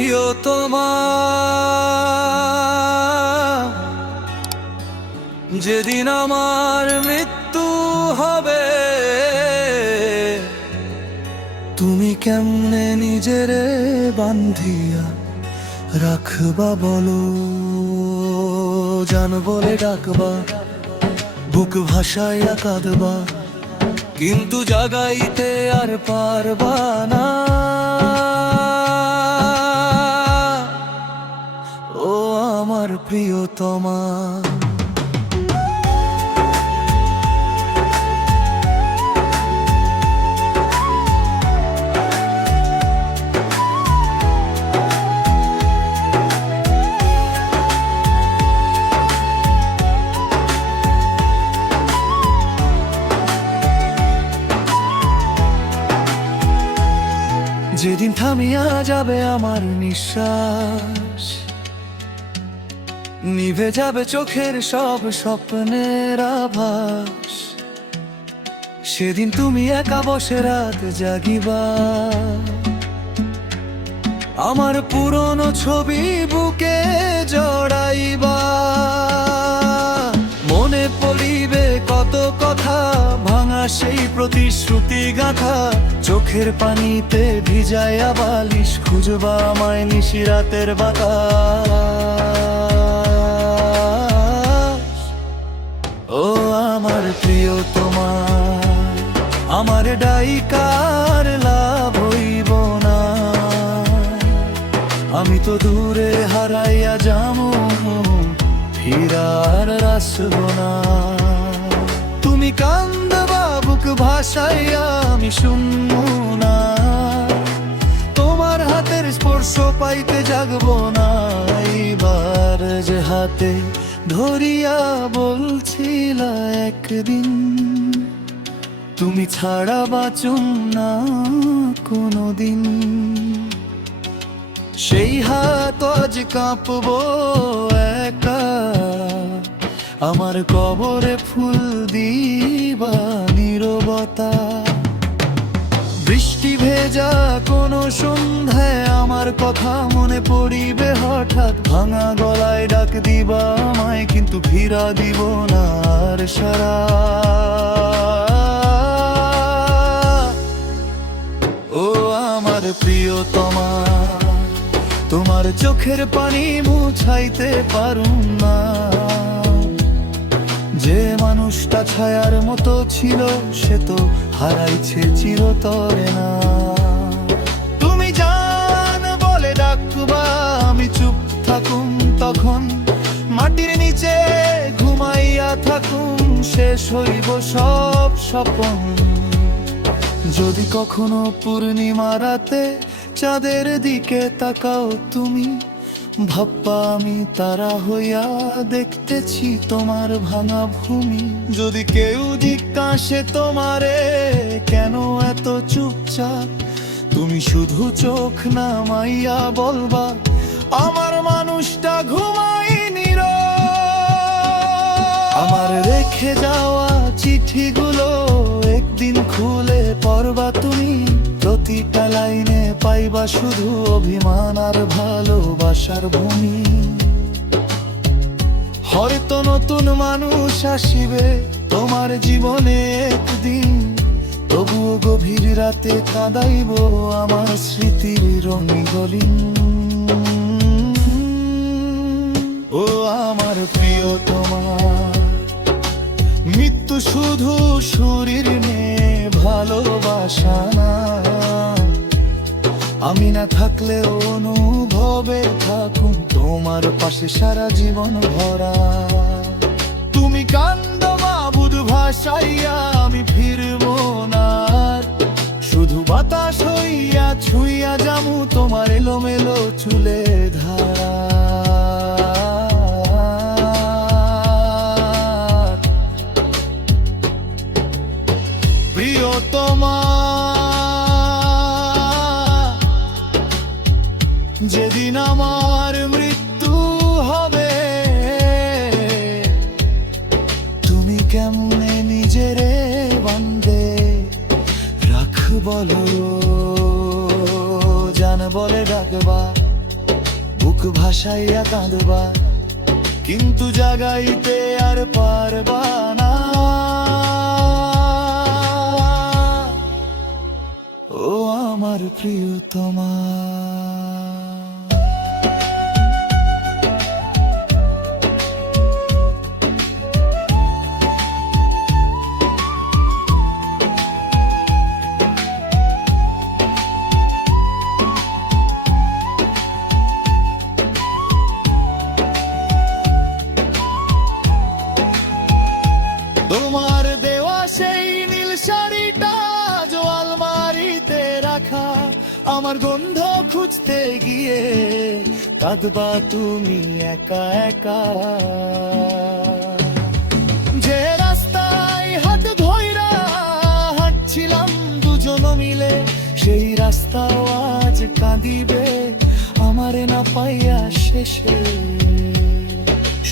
প্রিয়তমা, যেদিন আমার মৃত্যু হবে, তুমি কেমনে নিজেরে বান্ধিয়া রাখবা বলো? জান বলে ডাকবা, বুক ভাসাইয়া কাঁদবা, কিন্তু জাগাইতে আর পারবা না। ও আমার প্রিয়তমা, যেদিন থামিয়া যাবে আমার নিঃশ্বাস, নিভে যাবে চোখের সব স্বপ্নের আভাস, সেদিন তুমি একা বসে রাত জাগিবা, আমার পুরনো ছবি বুকে জড়াইবা। মনে পড়িবে কত কথা, ভাঙা সেই প্রতিশ্রুতি গাঁথা, চোখের পানিতে ভিজায়া বালিশ, খুঁজবা আমায় নিশিরাতের বাতাস। ও আমার প্রিয়তমা, আমার ডাইকার লাভ হইব না, আমি তো দূরে হারাইয়া যামু, ফিরার আসব না। তুমি কান্দবা বুক ভাসাইয়া, আমি শুনবো না, তোমার হাতের স্পর্শ পাইতে জাগবো না। এইবার যে হাতে ধরিয়া বলছিলা একদিন, তুমি ছাড়া বাঁচুম না কোনোদিন, সেই হাত আজ কাঁপবো একা, আমার কবরে ফুল দিবা নীরবতা। বৃষ্টি ভেজা কোনো সন্ধ্যায় আমার কথা মনে পড়িবে হঠাৎ, ভাঙা গলায় ডাক দিবা আমায়, কিন্তু ফিরা দিব না আর সারা। ও আমার প্রিয়তমা, তোমার চোখের পানি মুছাইতে পারুম না, যে মানুষটা ছায়ার মতো ছিল সে তো হারাইছে চিরতরে না। তুমি জান বলে ডাকবা, আমি চুপ থাকুম তখন, মাটির নিচে ঘুমাইয়া থাকুম, শেষ হইব সব স্বপন। যদি কখনো পূর্ণিমা রাতে চাঁদের দিকে তাকাও তুমি, ভাববা আমি তারা হইয়া দেখতেছি তোমার ভাঙা ভূমি। যদি কেউ জিজ্ঞাসে তোমারে কেন এত চুপচাপ, তুমি শুধু চোখ নামাইয়া বলবা, আমার মানুষটা ঘুমাই নীরব। আমার রেখে যাওয়া চিঠিগুলো একদিন খুলে পড়বা তুমি, প্রতিটা লাইনে পাইবা শুধু অভিমান আর ভালোবাসার ভূমি। হয়তো নতুন মানুষ আসিবে তোমার জীবনে একদিন, তবুও গভীর রাতে কাঁদাইব আমার স্মৃতির রঙিন। ও আমার প্রিয়তমা, মৃত্যু শুধু শরীর নে ভালোবাসা না, আমি না থাকলে অনুভবে থাকুন তোমার পাশে সারা জীবন ভরা। তুমি কান্দবা বুধ ভাসাইয়া, আমি ফিরবো না, শুধু বাতাস হইয়া ছুঁইয়া যামু তোমার এলোমেলো চুলে ধারা। প্রিয়তমা, যেদিন আমার মৃত্যু হবে, তুমি কেমনে নিজেরে বান্ধে রাখ বলো? জান বলে ডাকবা, ভাসাইয়া কাঁদবা, কিন্তু জাগাইতে আর পারবা না। ও আমার প্রিয়তমা। তোমার দেওয়া সেই নীল শাড়িটা আজও আলমারিতে রাখা, আমার গন্ধ খুঁজতে গিয়ে কাঁদবা তুমি একা একা। যে রাস্তায় হাত ধইরা হাঁটছিলাম দুজন মিলে, সেই রাস্তাও আজ কাঁদিবে আমারে না পাইয়া শেষে।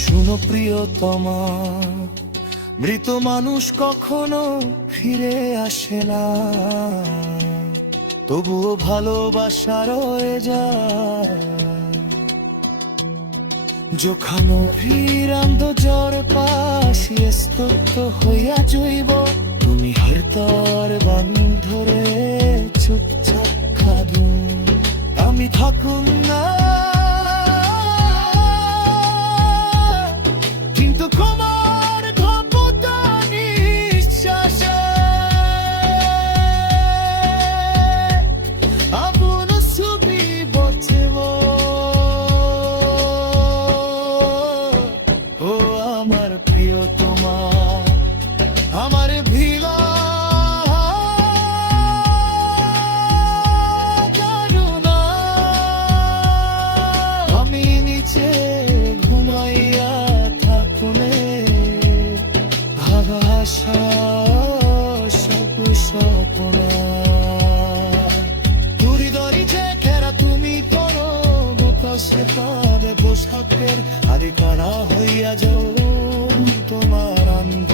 শুনো প্রিয়তমা, মৃত মানুষ কখনো ফিরে আসে না, তবুও ভালোবাসা রয়ে যায়। যখন ভিরান্ত জ্বর পাশি স্তব্ধ হইয়া জৈব, তুমি হরতার বান ধরে চুপচাপ খাদু, আমি থাকুন না কিন্তু তোমার ধপটা নিঃশ্বাসে আপন ছবি বচব। ও আমার প্রিয়তমা, আমার ভিলা কারুনা, আমি নিচে ঘুমাইয়া থাকুনে ভাষা সব সপনা। দূরি দরি যে খেরা তুমি করো বসে পাবে পোশাকের আরে কারা হইয়া যাও তোমার অন্ধ